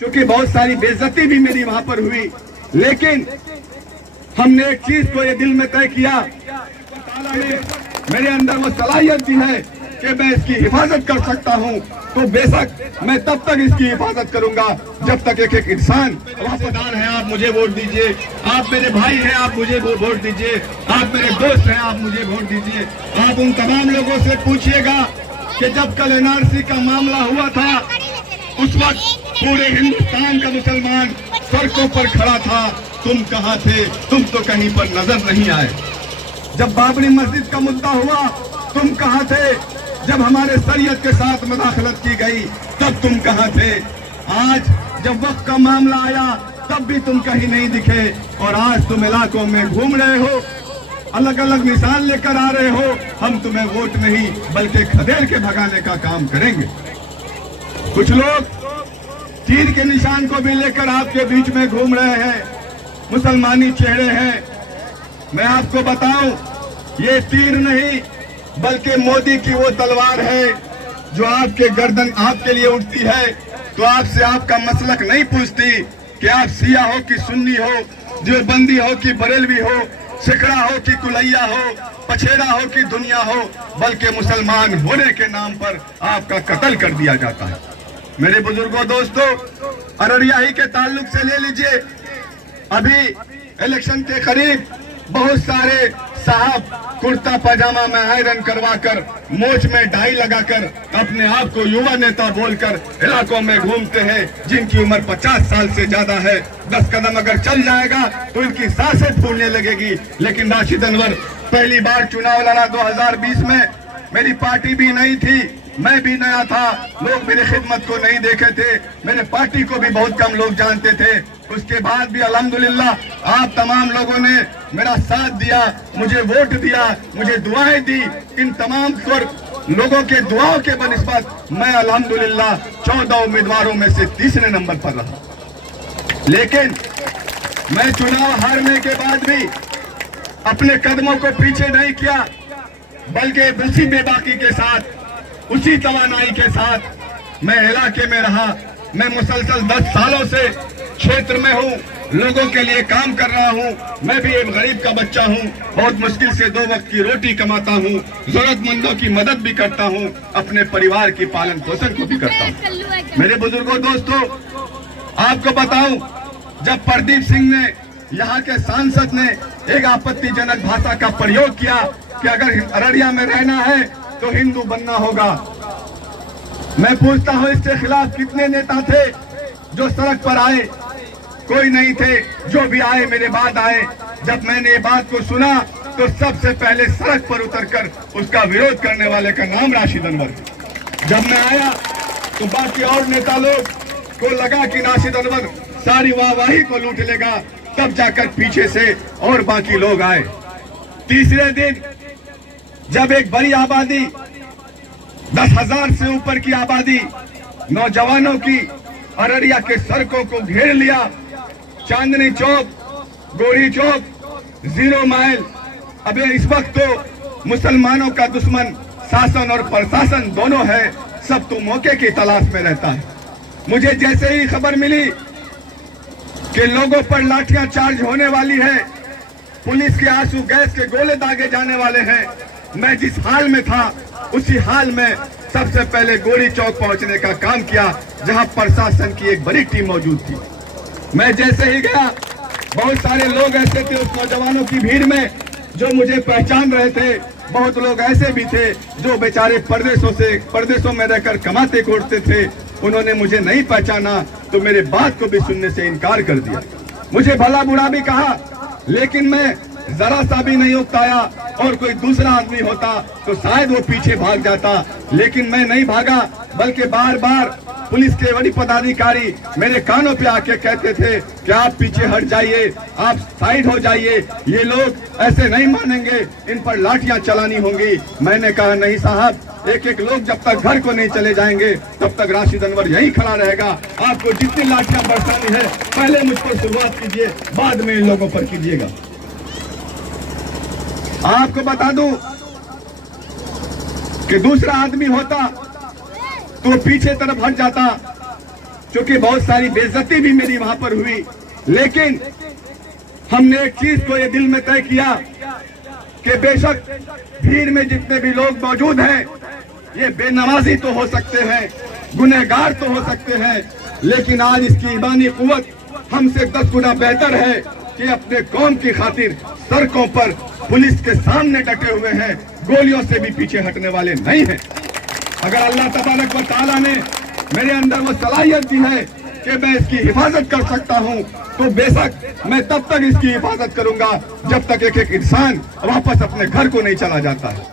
क्योंकि बहुत सारी बेइज्जती भी मेरी वहां पर हुई, लेकिन हमने एक चीज को ये दिल में तय किया, ताला ने मेरे अंदर वो सलाहियत दी है कि मैं इसकी हिफाजत कर सकता हूं, तो बेशक मैं तब तक इसकी हिफाजत करूंगा जब तक एक एक इंसान वफादार है। आप मुझे वोट दीजिए, आप मेरे भाई हैं, आप मुझे वोट दीजिए, आप मेरे दोस्त हैं, आप मुझे वोट दीजिए। आप उन तमाम लोगों से पूछिएगा कि जब कल एनआरसी का मामला हुआ था, उस वक्त पूरे हिंदुस्तान का मुसलमान सड़कों पर खड़ा था, तुम कहाँ थे? तुम तो कहीं पर नजर नहीं आए। जब बाबरी मस्जिद का मुद्दा हुआ, तुम कहाँ थे? जब हमारे शरीयत के साथ मुदाखलत की गई, तब तुम कहाँ थे? आज जब वक्त का मामला आया, तब भी तुम कहीं नहीं दिखे, और आज तुम इलाकों में घूम रहे हो, अलग अलग निशान लेकर आ रहे हो। हम तुम्हें वोट नहीं बल्कि खदेड़ के भगाने का काम करेंगे। कुछ लोग तीर के निशान को भी लेकर आपके बीच में घूम रहे हैं, मुसलमानी चेहरे हैं। मैं आपको बताऊं, ये तीर नहीं बल्कि मोदी की वो तलवार है जो आपके गर्दन आपके लिए उठती है, तो आपसे आपका मसलक नहीं पूछती कि आप सिया हो कि सुन्नी हो, देवबंदी हो कि बरेलवी हो, सिखड़ा हो कि कुलैया हो, पछेड़ा हो कि दुनिया हो, बल्कि मुसलमान होने के नाम पर आपका कत्ल कर दिया जाता है। मेरे बुजुर्गों, दोस्तों, अररिया ही के ताल्लुक से ले लीजिए, अभी इलेक्शन के करीब बहुत सारे साहब कुर्ता पजामा में आयरन करवाकर, मोच में डाई लगाकर, अपने आप को युवा नेता बोलकर इलाकों में घूमते हैं, जिनकी उम्र 50 साल से ज्यादा है। 10 कदम अगर चल जाएगा तो इनकी सांसें फूलने लगेगी। लेकिन राशिद अनवर पहली बार चुनाव लड़ा 2020 में, मेरी पार्टी भी नहीं थी, मैं भी नया था, लोग मेरी खिदमत को नहीं देखे थे, मेरे पार्टी को भी बहुत कम लोग जानते थे। उसके बाद भी अल्हम्दुलिल्लाह आप तमाम लोगों ने मेरा साथ दिया, मुझे वोट दिया, मुझे दुआएं दी। इन तमाम लोगों के दुआओं के बनिस्बत मैं अल्हम्दुलिल्लाह 14 उम्मीदवारों में से तीसरे नंबर पर रहा। लेकिन मैं चुनाव हारने के बाद भी अपने कदमों को पीछे नहीं किया, बल्कि उसी बेबाकी के साथ, उसी तवानाई के साथ मैं इलाके में रहा। मैं मुसलसल 10 सालों से क्षेत्र में हूँ, लोगों के लिए काम कर रहा हूँ। मैं भी एक गरीब का बच्चा हूँ, बहुत मुश्किल से 2 वक्त की रोटी कमाता हूँ, जरूरतमंदों की मदद भी करता हूँ, अपने परिवार की पालन पोषण को भी करता हूँ। मेरे बुजुर्गों, दोस्तों, आपको बताऊं, जब प्रदीप सिंह ने, यहाँ के सांसद ने एक आपत्तिजनक भाषा का प्रयोग किया कि अगर अररिया में रहना है तो हिंदू बनना होगा, मैं पूछता हूं इसके खिलाफ कितने नेता थे जो सड़क पर आए? कोई नहीं थे। जो भी आए मेरे बाद आए। जब मैंने ये बात को सुना तो सबसे पहले सड़क पर उतरकर उसका विरोध करने वाले का नाम राशिद अनवर। जब मैं आया तो बाकी और नेता लोग को लगा कि राशिद अनवर सारी वाहवाही को लूट लेगा, तब जाकर पीछे से और बाकी लोग आए। तीसरे दिन जब एक बड़ी आबादी, 10,000 से ऊपर की आबादी नौजवानों की अररिया के सड़कों को घेर लिया, चांदनी चौक, गोरी चौक, 0 माइल। अबे इस वक्त तो मुसलमानों का दुश्मन शासन और प्रशासन दोनों है, सब तो मौके की तलाश में रहता है। मुझे जैसे ही खबर मिली कि लोगों पर लाठियां चार्ज होने वाली है, पुलिस के आंसू गैस के गोले दागे जाने वाले हैं, मैं जिस हाल में था उसी हाल में सबसे पहले गोरी चौक पहुंचने का काम किया, जहां प्रशासन की एक बड़ी टीम मौजूद थी। मैं जैसे ही गया, बहुत सारे लोग ऐसे थे उस नौजवानों की भीड़ में जो मुझे पहचान रहे थे। बहुत लोग ऐसे भी थे जो बेचारे परदेशों में रहकर कमाते कोटते थे, उन्होंने मुझे नहीं पहचाना तो मेरे बात को भी सुनने से इनकार कर दिया। मुझे भला बुरा भी कहा, लेकिन मैं जरा सा भी नहीं उकताया, और कोई दूसरा आदमी होता तो शायद वो पीछे भाग जाता, लेकिन मैं नहीं भागा, बल्कि बार बार पुलिस के बड़ी पदाधिकारी मेरे कानों पे आके कहते थे कि आप पीछे हट जाइए, आप साइड हो जाइए, ये लोग ऐसे नहीं मानेंगे, इन पर लाठियां चलानी होंगी। मैंने कहा नहीं साहब, एक एक लोग जब तक घर को नहीं चले जाएंगे तब तक राशिद अनवर यहीं खड़ा रहेगा। आपको जितनी लाठियां बरसानी है पहले मुझ पर शुरुआत कीजिए, बाद में इन लोगों पर कीजिएगा। आपको बता दूं कि दूसरा आदमी होता तो पीछे तरफ हट जाता, क्योंकि बहुत सारी बेइज्जती भी मेरी वहां पर हुई, लेकिन हमने एक चीज को ये दिल में तय किया कि बेशक भीड़ में जितने भी लोग मौजूद हैं, ये बेनमाजी तो हो सकते हैं, गुनहगार तो हो सकते हैं, लेकिन आज इसकी ईमानी कुव्वत हमसे 10 गुना बेहतर है कि अपने कौम की खातिर सड़कों पर पुलिस के सामने डटे हुए हैं, गोलियों से भी पीछे हटने वाले नहीं हैं। अगर अल्लाह तबारक व तआला ने मेरे अंदर वो सलाहियत दी है कि मैं इसकी हिफाजत कर सकता हूं, तो बेशक मैं तब तक इसकी हिफाजत करूंगा जब तक एक इंसान वापस अपने घर को नहीं चला जाता है।